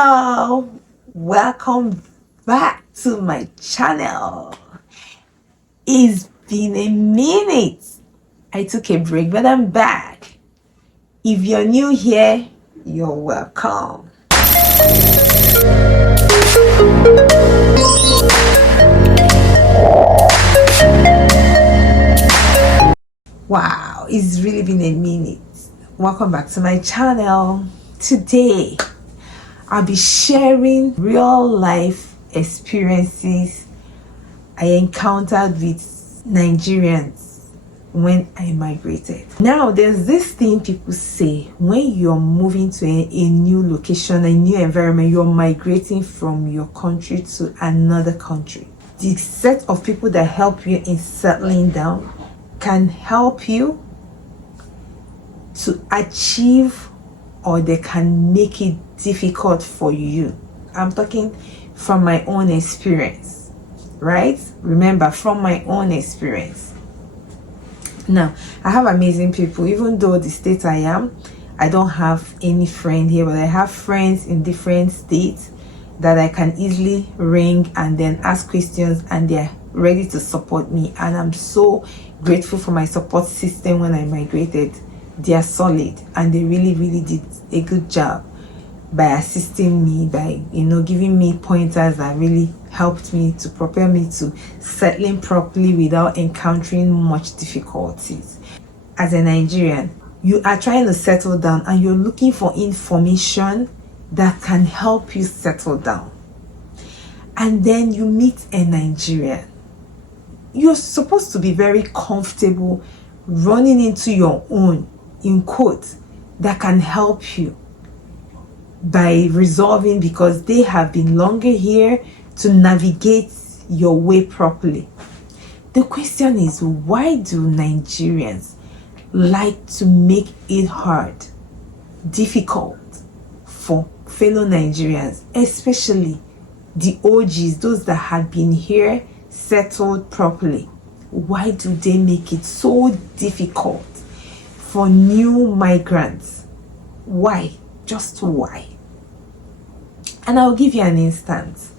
y'all, welcome back to my channel. It's been a minute. I took a break, but I'm back. If you're new here, you're welcome. Wow, it's really been a minute. Welcome back to my channel. Today I'll be sharing real life experiences I encountered with Nigerians when I migrated. Now, there's this thing people say when you're moving to a new location, a new environment, you're migrating from your country to another country. The set of people that help you in settling down can help you to achieve, or they can make it difficult for you. I'm talking from my own experience, right? Remember, from my own experience. Now, I have amazing people. Even though the state I am, I don't have any friend here, but I have friends in different states that I can easily ring and then ask questions, and they're ready to support me. And I'm so grateful for my support system when I migrated. They are solid, and they really did a good job by assisting me, by giving me pointers that really helped me to prepare me to settling properly without encountering much difficulties. As a Nigerian, you are trying to settle down and you're looking for information that can help you settle down, and then you meet a Nigerian. You're supposed to be very comfortable running into your own, in quotes, that can help you by resolving, because they have been longer here to navigate your way properly. The question is, why do Nigerians like to make it hard, difficult for fellow Nigerians, especially the OGs, those that had been here, settled properly? Why do they make it so difficult for new migrants? Why? Just why? And I'll give you an instance.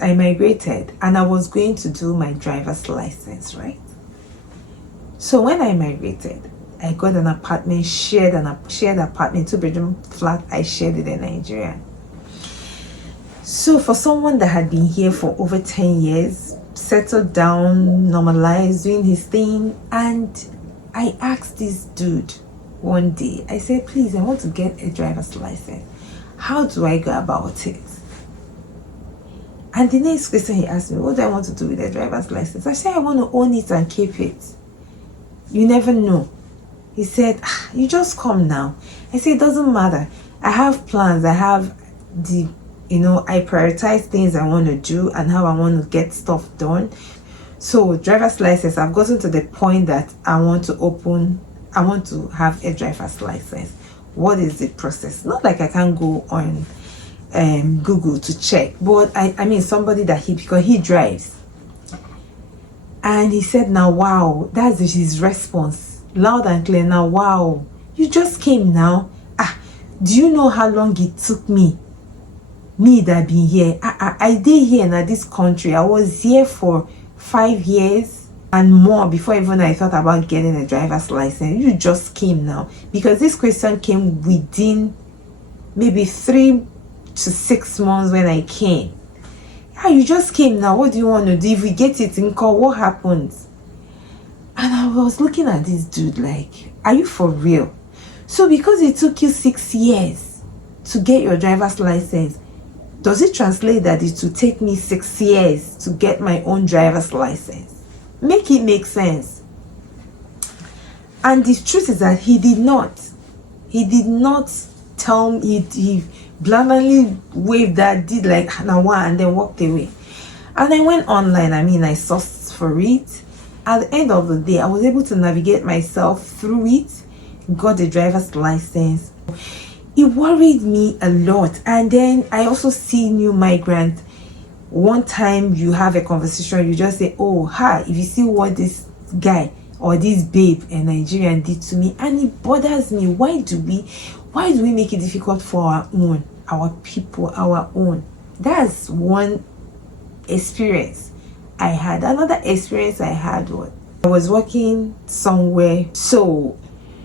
I migrated and I was going to do my driver's license, right? So when I migrated, I got an apartment, shared apartment, 2-bedroom flat. I shared it in Nigeria. So for someone that had been here for over 10 years, settled down, normalized, doing his thing, and I asked this dude one day, I said, please, I want to get a driver's license. How do I go about it? And the next question he asked me, what do I want to do with a driver's license? I said, I want to own it and keep it. You never know. He said, you just come now. I said, it doesn't matter. I have plans. I have I prioritize things I want to do and how I want to get stuff done. So driver's license, I've gotten to the point that I want to have a driver's license. What is the process? Not like I can't go on Google to check, but I mean somebody that because he drives. And he said, now, wow, that's his response, loud and clear. Now, wow, you just came now. Do you know how long it took me that been here? I did here in this country. I was here for 5 years and more before even I thought about getting a driver's license. You just came now, because this question came within maybe 3 to 6 months when I came. You just came now. What do you want to do? If we get it in call, what happens? And I was looking at this dude like, are you for real? So because it took you 6 years to get your driver's license, does it translate that it will take me 6 years to get my own driver's license? Make it make sense. And the truth is that he did not tell me. He blandly waved that, did like now and then walked away. And I went online. I sourced for it. At the end of the day, I was able to navigate myself through it, got the driver's license. It worried me a lot. And then I also see new migrants. One time you have a conversation, you just say, oh, hi, if you see what this guy or this babe, a Nigerian, did to me, and it bothers me. Why do we make it difficult for our own? our people, our own. That's one experience I had. Another experience I had was I was working somewhere. So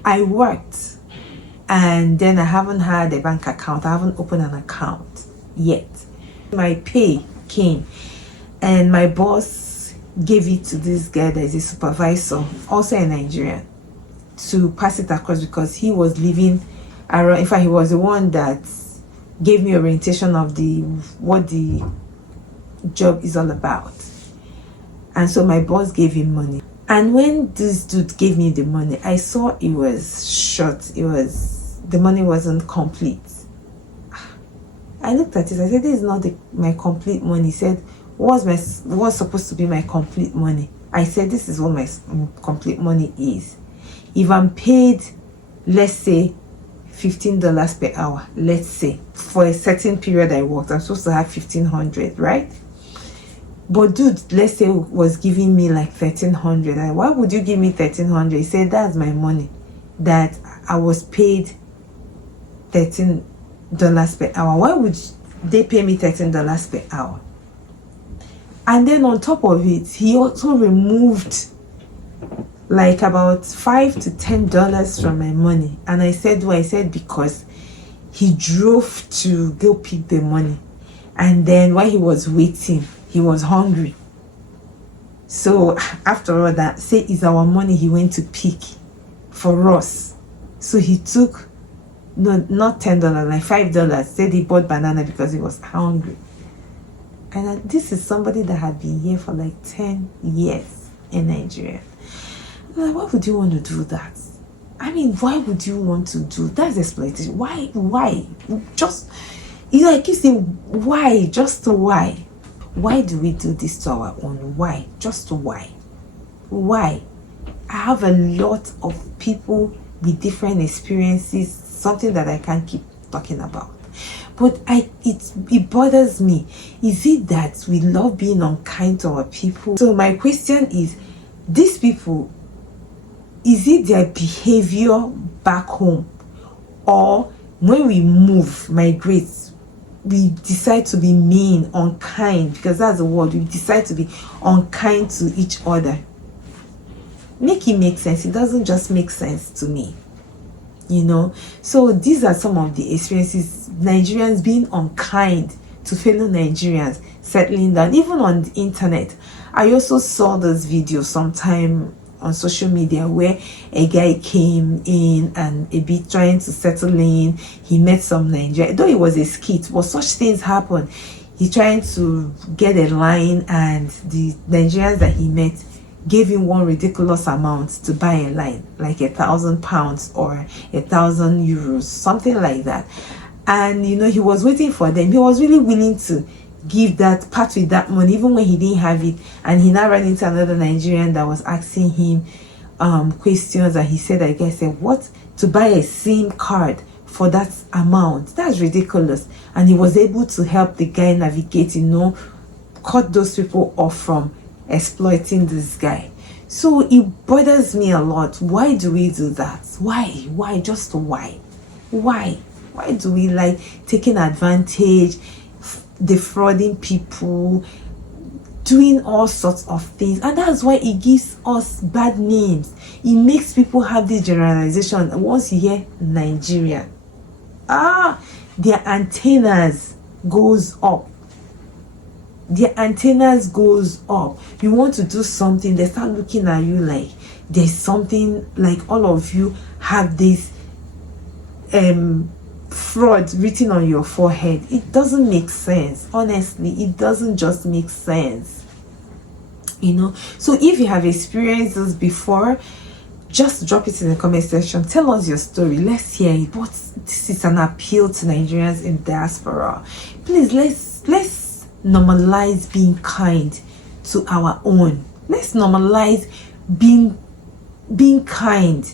I worked, and then I haven't had a bank account. I haven't opened an account yet. My pay came, and my boss gave it to this guy that is a supervisor, also a Nigerian, to pass it across because he was living around. In fact, he was the one that gave me orientation of what the job is all about. And so my boss gave him money. And when this dude gave me the money, I saw it was short. The money wasn't complete. I looked at it. I said, "This is not my complete money." He said, what's supposed to be my complete money? I said, "This is what my complete money is. If I'm paid, let's say $15 per hour, let's say for a certain period I worked, I'm supposed to have 1,500, right? But dude, let's say was giving me like 1,300. Why would you give me 1,300? He said, "That's my money, that I was paid $13 per hour. Why would they pay me $13 per hour?" And then on top of it, he also removed like about $5 to $10 from my money. And I said, "Why?" I said, "Because he drove to go pick the money, and then while he was waiting, he was hungry. So after all that, say it's our money he went to pick for us. So he took, no, not $10, like $5. Said he bought banana because he was hungry." And this is somebody that had been here for like 10 years in Nigeria. I'm like, why would you want to do that? I mean, why would you want to do that's exploitation? Why? Just, I keep saying, why? Just why? Why do we do this to our own? Why? Just why? Why? I have a lot of people with different experiences, something that I can't keep talking about. But it bothers me. Is it that we love being unkind to our people? So my question is, these people, is it their behavior back home? Or when we move, migrate, we decide to be mean, unkind, because that's the word. We decide to be unkind to each other. Make it make sense. It doesn't just make sense to me. So these are some of the experiences. Nigerians being unkind to fellow Nigerians, settling down, even on the internet. I also saw this video sometime on social media where a guy came in and a bit trying to settle in. He met some Nigerians, though it was a skit, but such things happen. He trying to get a line, and the Nigerians that he met gave him one ridiculous amount to buy a line, like £1,000 or €1,000, something like that. And he was waiting for them. He was really willing to give that part with that money, even when he didn't have it. And he now ran into another Nigerian that was asking him questions, and he said, I guess, what, to buy a SIM card for that amount? That's ridiculous. And he was able to help the guy navigate, cut those people off from exploiting this guy. So it bothers me a lot. Why do we do that? Why? Just why? Why do we like taking advantage, defrauding people, doing all sorts of things? And that's why it gives us bad names. It makes people have this generalization. Once you hear Nigeria, their antennas goes up. Their antennas goes up. You want to do something, they start looking at you like there's something, like all of you have this fraud written on your forehead. It doesn't make sense. Honestly, it doesn't just make sense. So if you have experienced this before, just drop it in the comment section. Tell us your story. Let's hear it. But this is an appeal to Nigerians in diaspora. Please, let's normalize being kind to our own. Let's normalize being kind,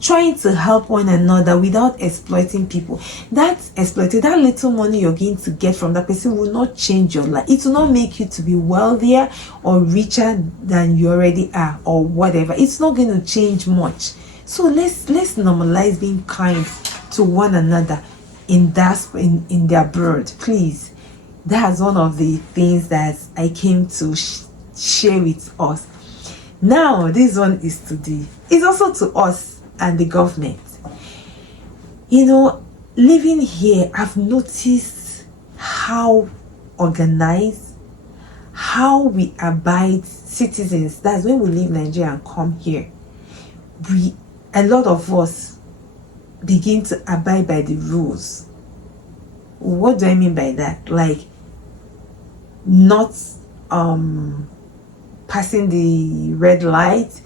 trying to help one another without exploiting people. That little money you're going to get from that person will not change your life. It will not make you to be wealthier or richer than you already are, or whatever. It's not going to change much. So let's normalize being kind to one another. in diaspora, in their abroad. Please, that's one of the things that I came to share with us. Now this one is it's also to us and the government. You know, living here, I've noticed how organized, how we abide citizens. That's when we leave Nigeria and come here. A lot of us begin to abide by the rules. What do I mean by that? Like, not passing the red light,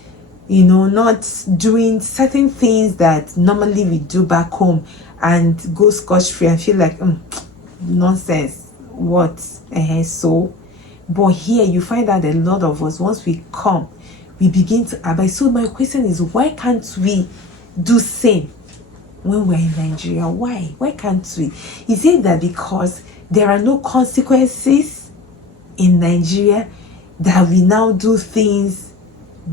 you know, not doing certain things that normally we do back home and go scotch-free and feel like nonsense, what so. But here you find that a lot of us, once we come, we begin to abide. So my question is, why can't we do same when we're in Nigeria? Why can't we? Is it that because there are no consequences in Nigeria that we now do things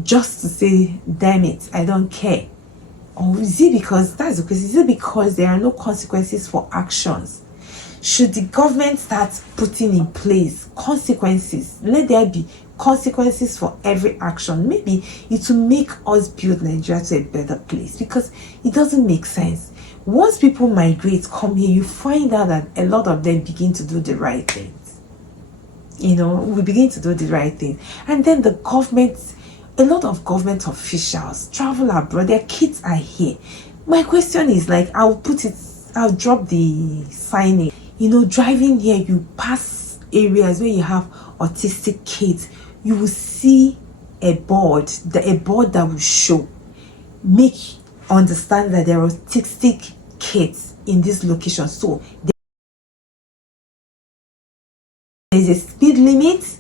just to say, damn it, I don't care? Or is it because that's the question? Is it because there are no consequences for actions? Should the government start putting in place consequences? Let there be consequences for every action. Maybe it will make us build Nigeria to a better place, because it doesn't make sense. Once people migrate, come here, you find out that a lot of them begin to do the right things. You know, we begin to do the right thing. And then the government, a lot of government officials travel abroad, their kids are here. My question is, like, I'll drop the signage. You know, driving here, you pass areas where you have autistic kids, you will see a board that will show, make understand that there are autistic kids in this location. So there is a speed limit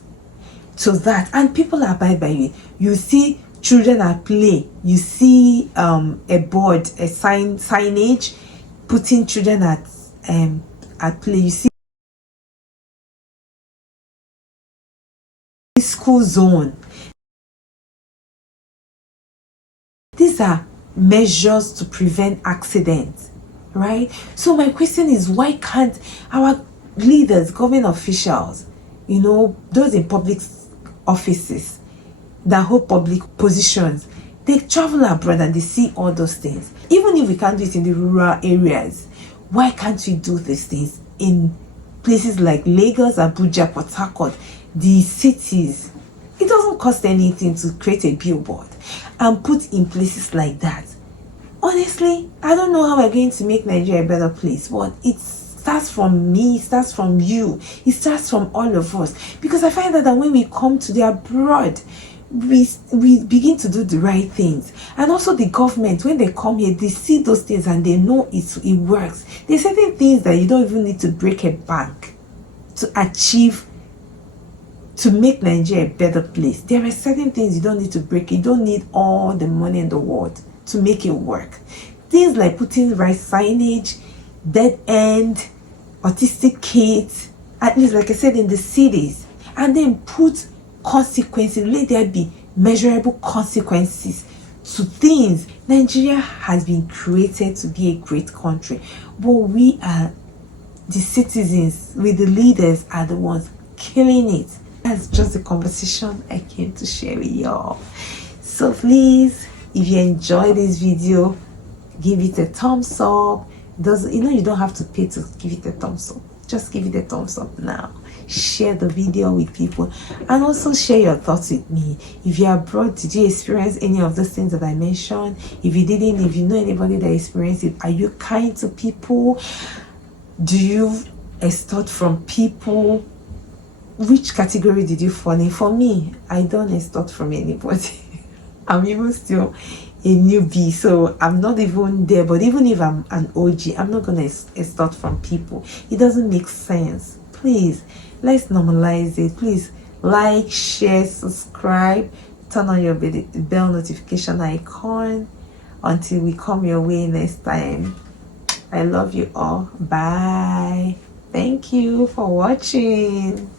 to that, and people abide by it. You see children at play, you see a board, a signage putting children at play. You see school zone. These are measures to prevent accidents, right? So my question is, why can't our leaders, government officials, you know, those in public offices that hold public positions, they travel abroad and they see all those things? Even if we can't do it in the rural areas, why can't we do these things in places like Lagos, Abuja, Port Harcourt, the cities? It doesn't cost anything to create a billboard and put in places like that. Honestly, I don't know how we're going to make Nigeria a better place, but it starts from me, it starts from you, it starts from all of us. Because I find that when we come to the abroad, we begin to do the right things. And also the government, when they come here, they see those things and they know it works. There's certain things that you don't even need to break a bank to achieve, to make Nigeria a better place. There are certain things you don't need to break. You don't need all the money in the world to make it work. Things like putting right signage, dead end, autistic kids, at least like I said, in the cities, and then put consequences. Let there be measurable consequences to things. Nigeria has been created to be a great country, but we are the citizens, we the leaders are the ones killing it. That's just the conversation I came to share with y'all. So please, if you enjoy this video, give it a thumbs up. You don't have to pay to give it a thumbs up. Just give it a thumbs up now. Share the video with people, and also share your thoughts with me. If you're abroad, did you experience any of those things that I mentioned? If you didn't, if you know anybody that experienced it, are you kind to people? Do you extort from people? Which category did you fall in? For me, I don't extort from anybody. I'm even still a newbie, so I'm not even there. But even if I'm an OG, I'm not gonna extort from people. It doesn't make sense. Please, let's normalize it. Please like, share, subscribe, turn on your bell notification icon. Until we come your way next time, I love you all. Bye. Thank you for watching.